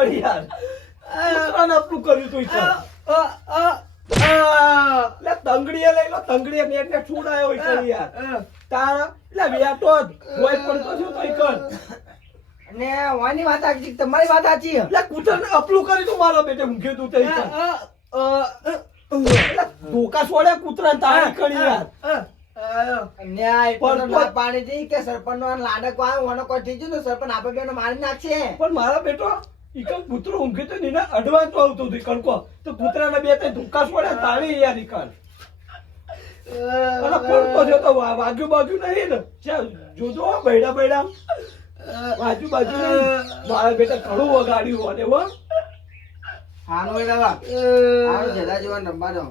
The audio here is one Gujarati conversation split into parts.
કરી યાર કૂતરાને આપણું કર્યું તું લે તંગડીએ લઈ લો તંગડીએ નેટ ને છોડાયો હોય કરી યાર તારા લે વેટો હોય પડતો છો તોય કર અને વાની વાત સાચી તમારી વાત સાચી લે કૂતરાને અપલું કરી તું મારો બેટે ઊંઘે તું તઈ કર ધોકા છોડે કૂતરા તારી કરી યાર ન્યાય પણ પાણી દી કે સરપંચ નો લાડક વાયો ઓનો કોઈ થઈ ગયું તો સરપંચ આપે બેનો મારી નાખશે પણ મારા બેટો ઈકલ કૂતરો ઊંઘે તો નીને અડવાન્સ આવતો હતી કણકો તો કૂતરાને બે ત્રણ ધોકા છોડે તાળી યાર ઈકલ અને પડતો છે તો વાગ્યું નહીં ને જોજો બૈડા બાજુ નહીં મારા બેટા ઘણું વગાડ્યું અને હો હાનો એ દાદા હાનો જેલા જીવન રમવા દો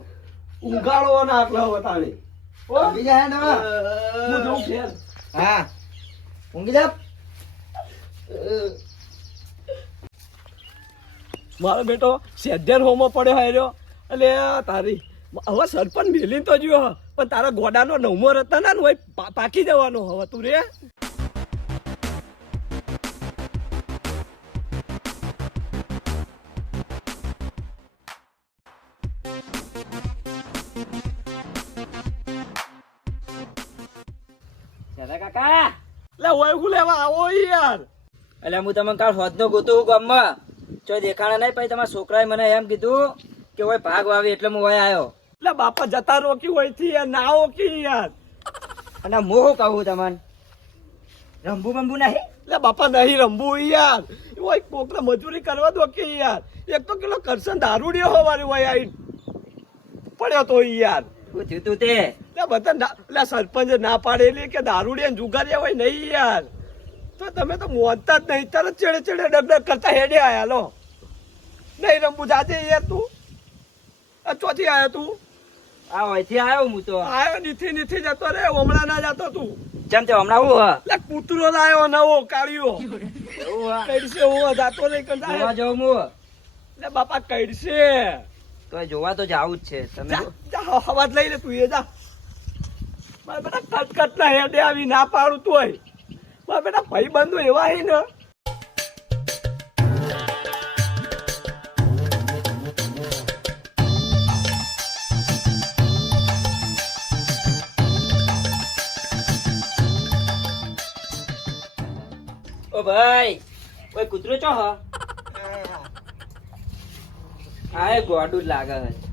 ઊંઘાડો ને આટલા હવે તાળી ઊંઘી જાય ને હું જોઉં ઘેર હા ઊંઘી જા મારો બેટો સેધ્યાન હોમો પડ્યો હાર્યો એટલે તારી હવે સરપંચ મેલી તો જ્યો પણ તારા ગોડાનો નવમો રતન ને હોય પાકી જવાનો હવે તું રે કાકા લે ઓય હું લેવા આવો યાર એટલે હું તમને કાલ હોદનો ગોતું ગામમાં ચો દેખાણા નહીં પછી તમારા છોકરાએ મને એમ કીધું કે ઓય ભાગ વાવી એટલે હું ઓય આવ્યો લે બાપા જતા રોકી હોય થી યાર ના ઓકી યાર અને હું શું કહું તમને રંબુ બંબુ નહીં લે બાપા નહીં રંબુ યાર ઓય કોકને મજૂરી કરવા દો કે યાર એક તો કિલો કરશન દારૂડિયો હોવાની હોય આઈ પડ્યો તો યાર શું થયું તું તે લે બધા લે સરપંચે ના પાડેલી કે દારૂડિયા જુગારિયા હોય નહીં યાર તો તમે તો મોનતા જ નહીં તરત ચેડે ડગડગ કરતા હેડે આયા લો નહીં રંબુ જાજે યાર તું ચોથી આયો તું આ અહીંથી આવ્યો હું તો આયો નીથી જતો રે હમણાં ના જતો તું જેમ તે હમણાં હું લે કૂતરો લાયો નવો કાળિયો એવું કઈડશે હું જાતો નહીં જોવા કરતા જાઉં હું લે બાપા કઈડશે તો જોવા તો જાવું જ છે તમે જા હવાજ લઈ લે તું એ જા મારા બેટા કટકટ ના હેડે આવી ના પાડું તોય મારા બેટા ભાઈ બંધુ એવા હે ને ઓ ભાઈ કોઈ કૂતરો ચો હ આ ગોડું જ લાગે છે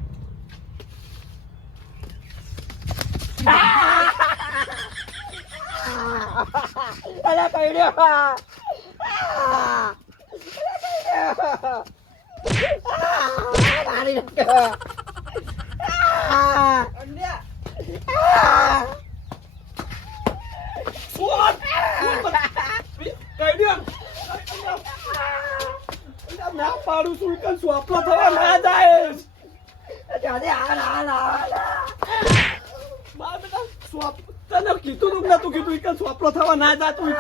અલા કઈડ્યો મારી નાખ્યો ના પાડું છું કે સ્વાપલો થવા ના જાય મારા બેટા સ્વાપ તને કીધું તું નતું કીધું કે સ્વાપલો થવા ના જા તું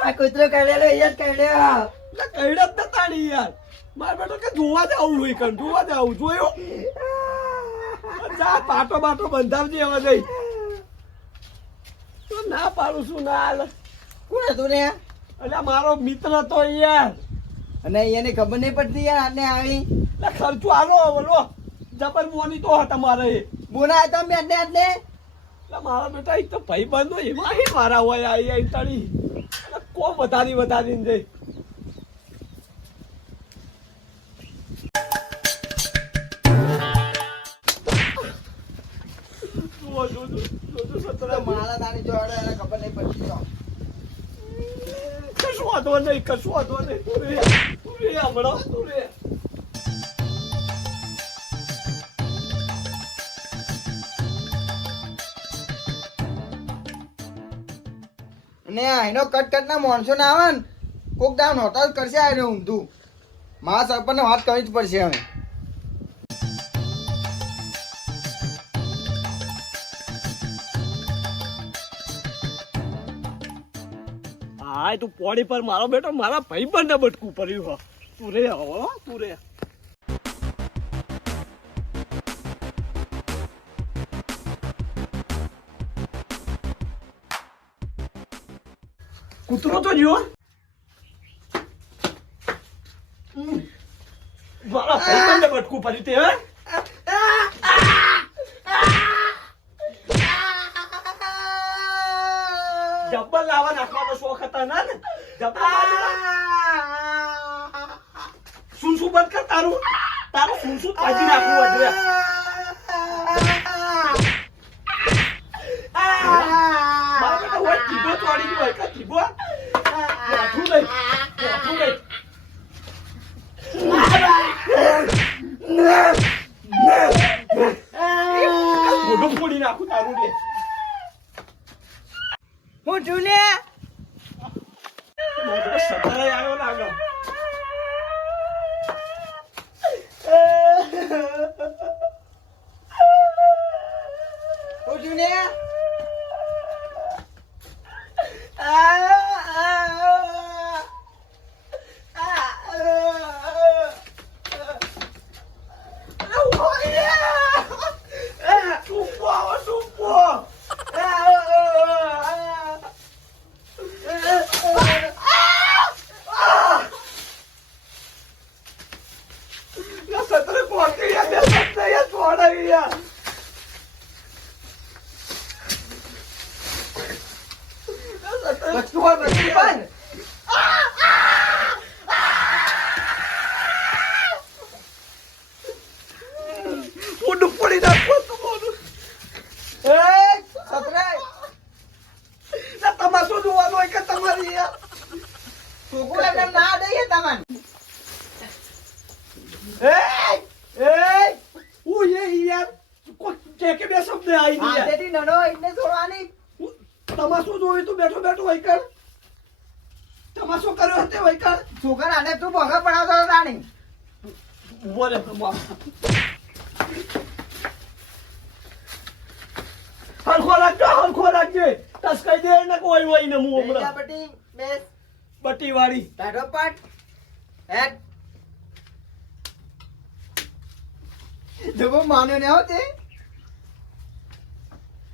આ કૂતરો કઈડેલો એ જ કઈડ્યો કઈડ જ નતા ની યાર મારા બેટો કે જોવા જાવું હોય કણ જોવા જાવું જોયો જા પાટો બંધાવજે હવે જઈ તો ના પાડું છું ના હાલ કોણ હતું ને એટલે મારો મિત્ર તો યાર અને એને ખબર નહીં પડતી યાર આને આવી એટલે ખર્ચો આલો બોલો જબર મોની તો તમારે બોના હતા મેં એટલે એટલે મારા બેટા એક તો ભાઈ બંધો એમાં હી મારા હોય આઈ તળી કો વધારીને જઈ મારા દાની જોડે એને ખબર નહીં પડતી કશું વાંધો નહીં તું રે હમણાં તું રે અને એનો કટ ના માણસો ના આવે ને કોક દાવ નહોતા જ કરશે આ ઊંધું મારા સરપંચને વાત કરવી જ પડશે હવે હા તું પોડી પર મારો બેટો મારા ભાઈ બંને બટકું પડ્યું હો તું રે હો તું રે કૂતરો તો જો બટકું ભરી તે હે જબ્બર લાવા નાખવાનો શોખ હતા ના ને શું શું બંધ કર તારું શું કાઢી નાખવું એટલે મારા બેટા હોય કીબો ચોડી ગયો હોય કા કીબો આઠું લઈ મોઢું ફોડી નાખું તારું રે હું ઢૂલે મોઢો સતાય આવ્યો લાગે હું ઢૂલે તમાશો જોવાનો હોય કે તમારી છોકરો એમને ના દઈએ તમને કે બે શબ્દ આવી ગયા હાથેથી નડો એટલે છોડવાની તમાશો જોયું તું બેઠો બેઠો વૈકણ તમાશો કર્યો હતે વૈકણ છોકરા આને તું ભોગા પડાવતો હતો તાણી ઉભો રે હરખો રાખજે ટસકાઈ દે ને કોઈ હોય ને હું હમણાં બટી બેસ બટી વાળી ટાઢો પાટ હેડ જબો માન્યો ને આવ તે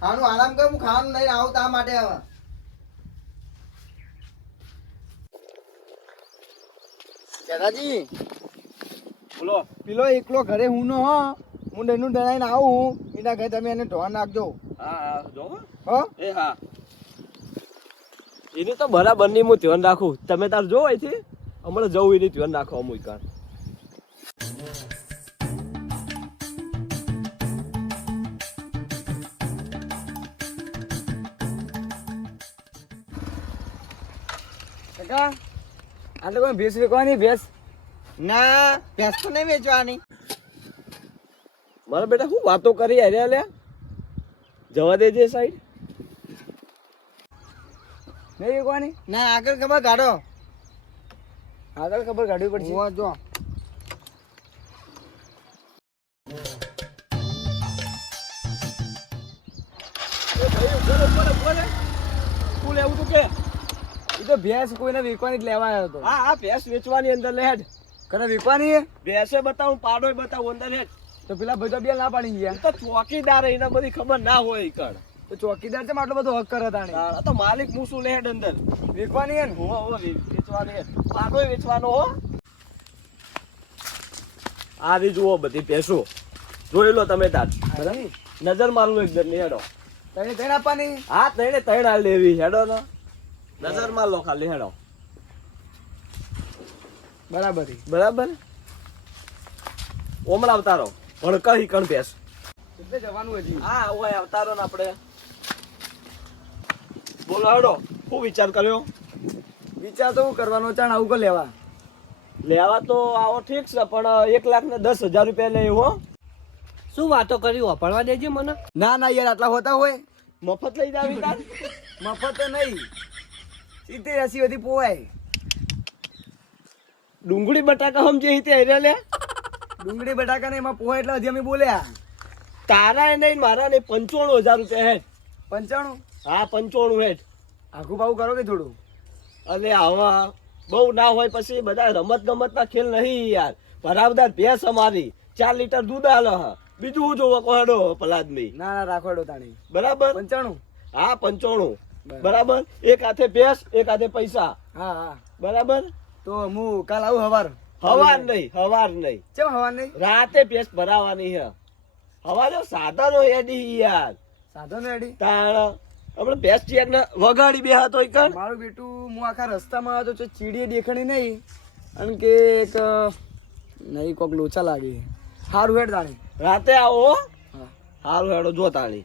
ખાવાનું આરામ કર હું ખાવાનું નહીં આવું તા માટે હવે દાદાજી બોલો પેલો એકલો ઘરે હું નો હો હું એનું ડરાઈને આવું એના ઘરે તમે એને ઢોર નાખજો હા જો હો એ હા એની તો બરાબર ની હું ધ્યાન રાખું તમે તાર જો અહીંથી હમણાં જવું એની ધ્યાન રાખો અમુક કાર કાકા આ તો કોઈ ભેંસ વેચવાની ભેંસ ના ભેંસ તો નહીં વેચવાની મારા બેટા શું વાતો કરી અરે લે જવા દેજે સાઈડ નહીં વેચવાની ના આગળ ખબર કાઢો આગળ ખબર કાઢવી પડશે જો તું લેવું તું કે એ તો ભેંસ કોઈને વેચવાની જ લેવા આવ્યો હતો હા હા ભેંસ વેચવાની અંદર લે હેડ કરે વેચવાની ભેંસે બતાવું પાડોય બતાવું અંદર હેડ તો પેલા બધા બે ના પાડી ગયા તો ચોકીદાર એને બધી ખબર ના હોય ઈ કણ તો ચોકીદાર છે આટલો બધો હક કરે તાણે આ તો માલિક મૂસું લે હેડ અંદર વેચવાની હે ને હો વેચવાની પાડોય વેચવાનો હો આ રી જુઓ બધી ભેંસો જોઈ લો તમે તાર બરાબર નજર મારલો એકદમ ની હેડો તને તને આપવાની હા તઈને તૈણ હાલ દેવી હેડો ને નજર માર લો ખાલી હેડો બરાબર બરાબર ઓમળ અવતારો ભણકા હી કણ ભેંસ એટલે જવાનું હજી હા ઓય અવતારો ને આપણે બોલો હેડો શું વિચાર કર્યો વિચાર તો હું કરવાનો ચાણ આવું કો લેવા લેવા તો આવો ઠીક છે પણ 1,10,000 રૂપિયા લે હો શું વાતો કરી વાપરવા દેજે મને ના ના યાર આટલા હોતા હોય મફત લઈ જાવી તાર મફત તો નહીં 70-80 વધી પોવાય ડુંગળી બટાકા સમજે હિતે હેરે લે ડુંગળી બટાકા ને એમાં પોવાય એટલે હજી અમે બોલ્યા તારા નહીં મારા નહીં 95,000 રૂપિયા હેઠ 95 હા 95 હેઠ આખું પાવું કરો કે થોડું અને આવા બહુ ના હોય પછી બધા રમત ગમત ના ખેલ નહીં યાર બરાબર ભેંસ અમારી 4 લીટર દૂધ આલે હ બીજું હું જોવો કોડો પલાદમી ના ના રાખો એડો તાણી બરાબર 95 હા 95 બરાબર એક હાથે ભેંસ એક હાથે પૈસા હા હા બરાબર તો હું કાલ આવું હવાર હવાર નહીં ચેમ હવા નહીં રાતે ભેંસ ભરાવાની છે હવારે સાધનો હેડી યાર સાધન રેડી તાણ આપણે ભેંસ ચેક ને વગાડી બે હતો કણ મારું બેટું હું આખા રસ્તામાં આવ્યો તો ચીડીએ દેખાણી નહીં અને કે એક નહીં કોક લોચા લાગી સારું હેડ તાણી રાતે આવો હો? હા હારું હેડો જો તાણી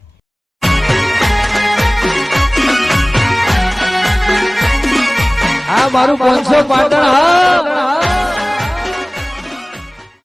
આ મારું 500 પાટણ હા